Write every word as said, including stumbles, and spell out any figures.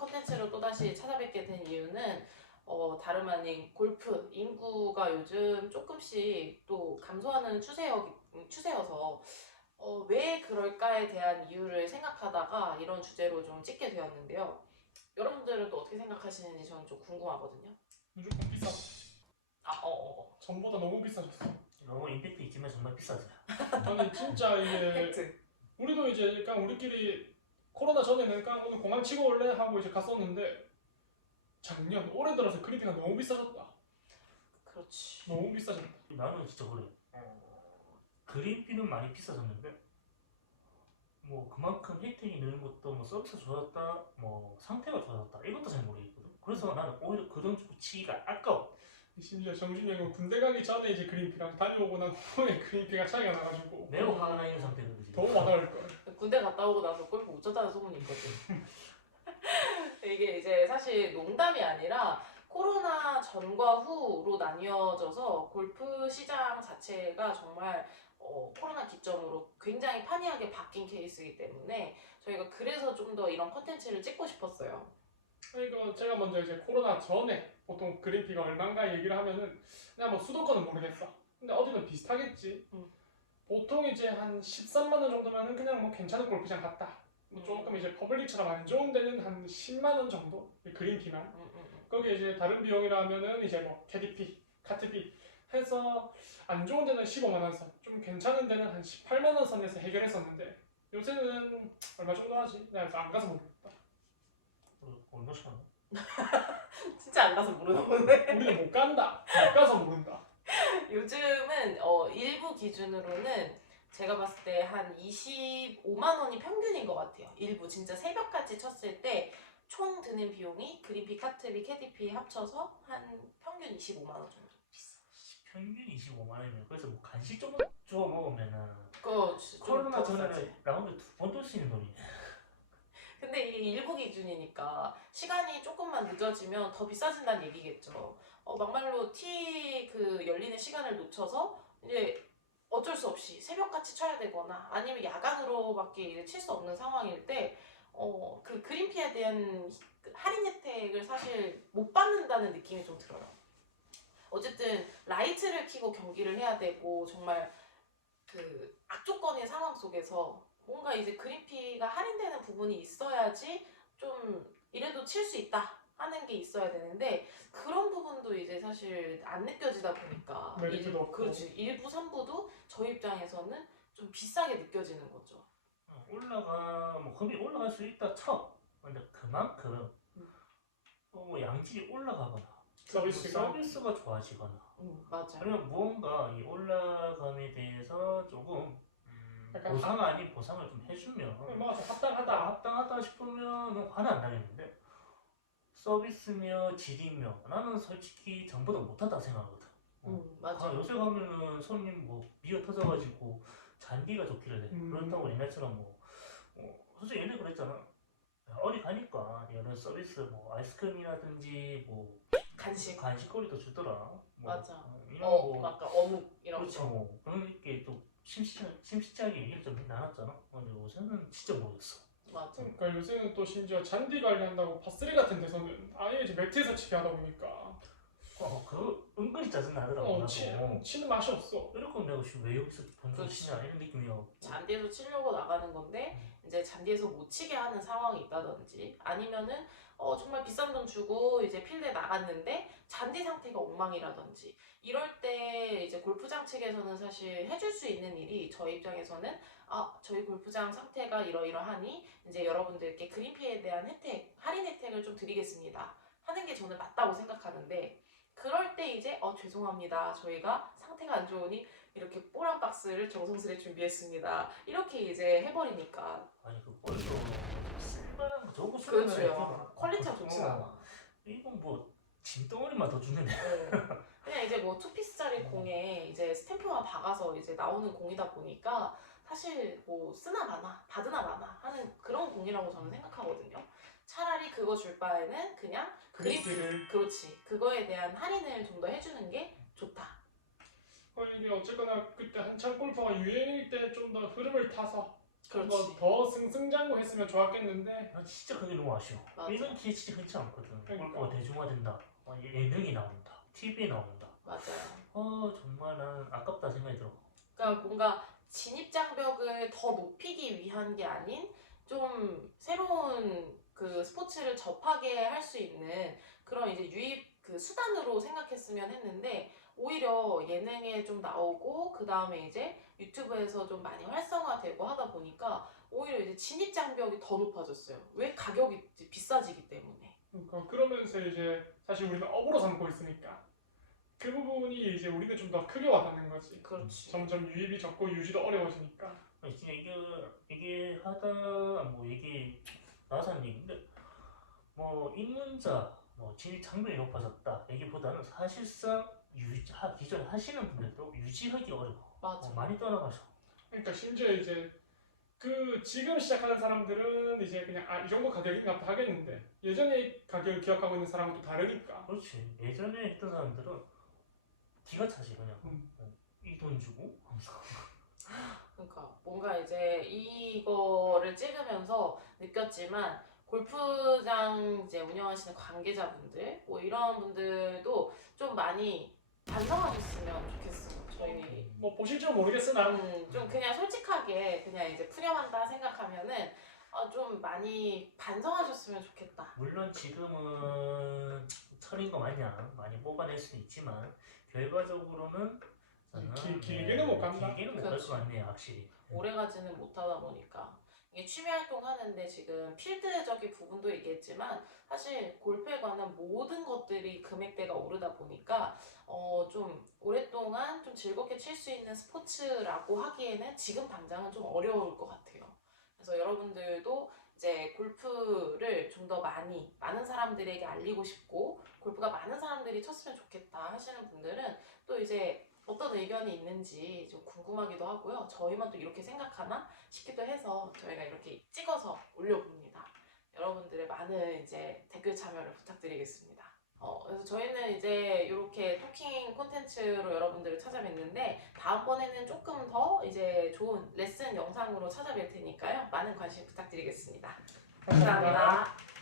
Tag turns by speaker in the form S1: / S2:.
S1: 컨텐츠로 또다시 찾아뵙게 된 이유는 어, 다름 아닌 골프 인구가 요즘 조금씩 또 감소하는 추세여, 추세여서 어, 왜 그럴까에 대한 이유를 생각하다가 이런 주제로 좀 찍게 되었는데요. 여러분들은 또 어떻게 생각하시는지 저는 좀 궁금하거든요.
S2: 무조건 비싸.
S1: 아, 어, 어, 어.
S2: 전보다 너무 비싸졌어.
S3: 너무 임팩트 있지만 정말 비싸죠.
S2: 아니 진짜 이게
S1: 팩트.
S2: 우리도 이제 그냥 우리끼리 코로나 전에는 그냥 오늘 공항 치고 올래 하고 이제 갔었는데 작년 올해 들어서 그린피가 너무 비싸졌다.
S1: 그렇지.
S2: 너무 비싸졌다.
S3: 나는 진짜 그래. 그린피는 많이 비싸졌는데 뭐 그만큼 혜택이 느는 것도 뭐 서비스 좋아졌다, 뭐 상태가 좋아졌다 이것도 잘 모르겠거든. 그래서 나는 오히려 그 돈 주고 치기가 아까워.
S2: 심지어 정준이 형은 군대 가기 전에 이제 그린피랑 다녀오고 난 후에 그린피가 차이가 나가지고
S3: 매우 화가 나 있는 상태거든 지금.
S2: 더 와닿을 걸.
S1: 군대 갔다 오고 나서 골프 못 쳤다는 소문이 있거든. 이게 이제 사실 농담이 아니라 코로나 전과 후로 나뉘어져서 골프 시장 자체가 정말 어, 코로나 기점으로 굉장히 판이하게 바뀐 케이스이기 때문에 저희가 그래서 좀 더 이런 컨텐츠를 찍고 싶었어요.
S2: 이거 제가 먼저 이제 코로나 전에 보통 그린피가 얼마인가 얘기를 하면은 그냥 뭐 수도권은 모르겠어. 근데 어디는 비슷하겠지.
S1: 음.
S2: 보통 이제 한 십삼만 원 정도면은 그냥 뭐 괜찮은 골프장 갔다. 뭐 조금 이제 퍼블릭처럼 안 좋은 데는 한 십만 원 정도 그린피만.
S1: 음, 음, 음.
S2: 거기에 이제 다른 비용이라면은 이제 뭐 캐디피, 카트비 해서 안 좋은 데는 십오만 원 선, 좀 괜찮은 데는 한 십팔만 원 선에서 해결했었는데 요새는 얼마 정도 하지? 내가 안 가서 모르겠다.
S3: 어, 얼마씩 하나?
S1: 진짜 안 가서 모르는 건데.
S2: 우리는 못 간다. 못 가서 모른다.
S1: 요즘은 어, 일부 기준으로는 제가 봤을 때 한 이십오만 원이 평균인 것 같아요. 일부 진짜 새벽까지 쳤을 때 총 드는 비용이 그린피, 카트비, 캐디피 합쳐서 한 평균 이십오만 원 정도.
S3: 평균 이십오만 원이면 그래서 뭐 간식 좀 줘 먹으면은
S1: 그거 좀
S3: 코로나
S1: 더
S3: 전에는
S1: 비싸지.
S3: 라운드 두 번 돌 수 있는 돈이네.
S1: 근데 이게 일부 기준이니까 시간이 조금만 늦어지면 더 비싸진다는 얘기겠죠. 어, 막말로 티 그 열리는 시간을 놓쳐서 이제 어쩔 수 없이 새벽같이 쳐야 되거나 아니면 야간으로밖에 이제 칠 수 없는 상황일 때 어, 그 그린피에 대한 그 할인 혜택을 사실 못 받는다는 느낌이 좀 들어요. 어쨌든 라이트를 켜고 경기를 해야 되고 정말 그 악조건의 상황 속에서 뭔가 이제 그린피가 할인되는 부분이 있어야지 좀 이래도 칠 수 있다 하는 게 있어야 되는데 그런 부분도 이제 사실 안 느껴지다 보니까
S2: 메리트도
S1: 일,
S2: 없고.
S1: 그렇지 일부 삼부도 저희 입장에서는 좀 비싸게 느껴지는 거죠.
S3: 어, 올라가 뭐 금이 올라갈 수 있다 쳐. 근데 그만큼
S1: 음.
S3: 어, 뭐 양질이 올라가거나
S2: 서비스가
S3: 서비스가 좋아지거나
S1: 음 맞아.
S3: 아니면 무언가 이 올라감에 대해서 조금 음,
S2: 약간
S3: 보상 아닌 보상을 좀 해주면
S2: 맞아
S3: 나
S2: 합당하다.
S3: 합당하다 싶으면 화는 안 나겠는데 서비스며 질이며 나는 솔직히 전보다 못하다 생각하거든. 어.
S1: 음 맞아.
S3: 아, 요새 가면은 손님 뭐 미어 터져가지고 잔디가 좋기를 해.
S2: 음.
S3: 그렇다고 옛날처럼 뭐 어, 솔직히 옛날에 그랬잖아. 야, 어디 가니까 이런 서비스 뭐 아이스크림이라든지 뭐
S1: 간식.
S3: 간식거리도 주더라. 뭐,
S1: 맞아.
S3: 어, 이런
S1: 어
S3: 뭐
S1: 아까 어묵 이런
S3: 그렇죠.
S1: 거.
S3: 뭐 그런 게 또 심시치, 심시치하게 얘기를 좀 나눴잖아. 근데 요새는 진짜 모르겠어.
S1: 맞아.
S2: 그러니까 요새는 또 심지어 잔디 관리한다고 파쓰리 같은 데서는 아예 이제 매트에서 치게 하다 보니까
S3: 어, 그거 은근히 짜증나더라고.
S2: 어,
S3: 나도.
S2: 치, 치는 맛이 없어.
S3: 이럴 거면 내가 지금 왜 여기서 돈좀
S1: 그렇지.
S3: 치냐 이런 느낌이야.
S1: 잔디에서 치려고 나가는 건데 이제 잔디에서 못 치게 하는 상황이 있다든지 아니면은 어 정말 비싼 돈 주고 이제 필드에 나갔는데 잔디 상태가 엉망이라든지 이럴 때 이제 골프장 측에서는 사실 해줄 수 있는 일이 저희 입장에서는 아 저희 골프장 상태가 이러이러하니 이제 여러분들께 그린피에 대한 혜택 할인 혜택을 좀 드리겠습니다 하는 게 저는 맞다고 생각하는데 그럴 때 이제 어 죄송합니다 저희가 상태가 안 좋으니 이렇게 뽀란 박스를 정성스레 준비했습니다. 이렇게 이제 해버리니까.
S3: 아니 그 볼도 쓸만한 거 좋은 거 쓰는
S1: 그렇죠. 퀄리티가 좋진
S3: 어.
S1: 않아.
S3: 이건 뭐 진덩어리만 더 주면 돼.
S1: 네. 그냥 이제 뭐 투피스짜리 공에 이제 스탬프만 박아서 이제 나오는 공이다 보니까 사실 뭐 쓰나 마나 받으나 마나 하는 그런 공이라고 저는 생각하거든요. 차라리 그거 줄 바에는 그냥 그린
S2: 그린피를
S1: 그렇지 그거에 대한 할인을 좀 더 해주는 게 좋다.
S2: 어, 이게 어쨌거나 그때 한창 골프가 유행일 때 좀 더 흐름을 타서
S1: 그렇지.
S2: 한번 더 승승장구했으면 좋았겠는데
S3: 난 진짜 그게 너무 아쉬워.
S1: 맞아.
S3: 이런 기회 진짜 흔치 않거든.
S2: 그러니까.
S3: 골프가 대중화된다. 어, 예- 예능이 나온다. 티비에 나온다.
S1: 맞아요.
S3: 어 정말 나는 아깝다 생각이 들어.
S1: 그러니까 뭔가 진입 장벽을 더 높이기 위한 게 아닌 좀 새로운 그 스포츠를 접하게 할 수 있는 그런 이제 유입 그 수단으로 생각했으면 했는데 오히려 예능에 좀 나오고 그 다음에 이제 유튜브에서 좀 많이 활성화되고 하다 보니까 오히려 이제 진입 장벽이 더 높아졌어요. 왜? 가격이 이제 비싸지기 때문에.
S2: 그러니까 그러면서 이제 사실 우리는 업으로 삼고 있으니까 그 부분이 이제 우리는 좀 더 크게 와닿는 거지.
S1: 그렇지.
S2: 점점 유입이 적고 유지도 어려워지니까.
S3: 아니, 진짜 이게 이게 하다 뭐 이게 나와서 하는 얘기인데 뭐 입문자 뭐 진입 장벽이 높아졌다 얘기보다는 사실상 유지 하 기존에 하시는 분들도 유지하기 어려워.
S1: 맞아.
S3: 어, 많이 떠나가셔.
S2: 그러니까 심지어 이제 그 지금 시작하는 사람들은 이제 그냥 아 이 정도 가격인가 보다 하겠는데 예전에 가격을 기억하고 있는 사람은 또 다르니까.
S3: 그렇지. 예전에 했던 사람들은 기가 차지 그냥
S2: 음.
S3: 이 돈 주고 하면서.
S1: 그러니까 뭔가 이제 이거를 찍으면서 느꼈지만 골프장 이제 운영하시는 관계자분들 뭐 이런 분들도 좀 많이 반성하셨으면 좋겠어요. 저희
S2: 뭐 보실 줄 모르겠으나
S1: 음, 좀 그냥 솔직하게 그냥 이제 푸념한다 생각하면은 어, 좀 많이 반성하셨으면 좋겠다.
S3: 물론 지금은 철인 거 마냥 많이 뽑아낼 수 있지만 결과적으로는 저는
S2: 길- 길게는 못 간다.
S3: 길게는 못 갈
S1: 그렇지.
S3: 것 같네요, 확실히.
S1: 오래가지는 못하다 보니까 이게 취미 활동 하는데 지금 필드적인 부분도 얘기했지만 사실 골프에 관한 모든 것들이 금액대가 오르다 보니까 어 좀 오랫동안 좀 즐겁게 칠 수 있는 스포츠라고 하기에는 지금 당장은 좀 어려울 것 같아요. 그래서 여러분들도 이제 골프를 좀 더 많이 많은 사람들에게 알리고 싶고 골프가 많은 사람들이 쳤으면 좋겠다 하시는 분들은 또 이제 어떤 의견이 있는지 좀 궁금하기도 하고요. 저희만 또 이렇게 생각하나 싶기도 해서 저희가 이렇게 찍어서 올려봅니다. 여러분들의 많은 이제 댓글 참여를 부탁드리겠습니다. 어, 그래서 저희는 이제 이렇게 토킹 콘텐츠로 여러분들을 찾아뵙는데 다음번에는 조금 더 이제 좋은 레슨 영상으로 찾아뵐 테니까요. 많은 관심 부탁드리겠습니다. 감사합니다.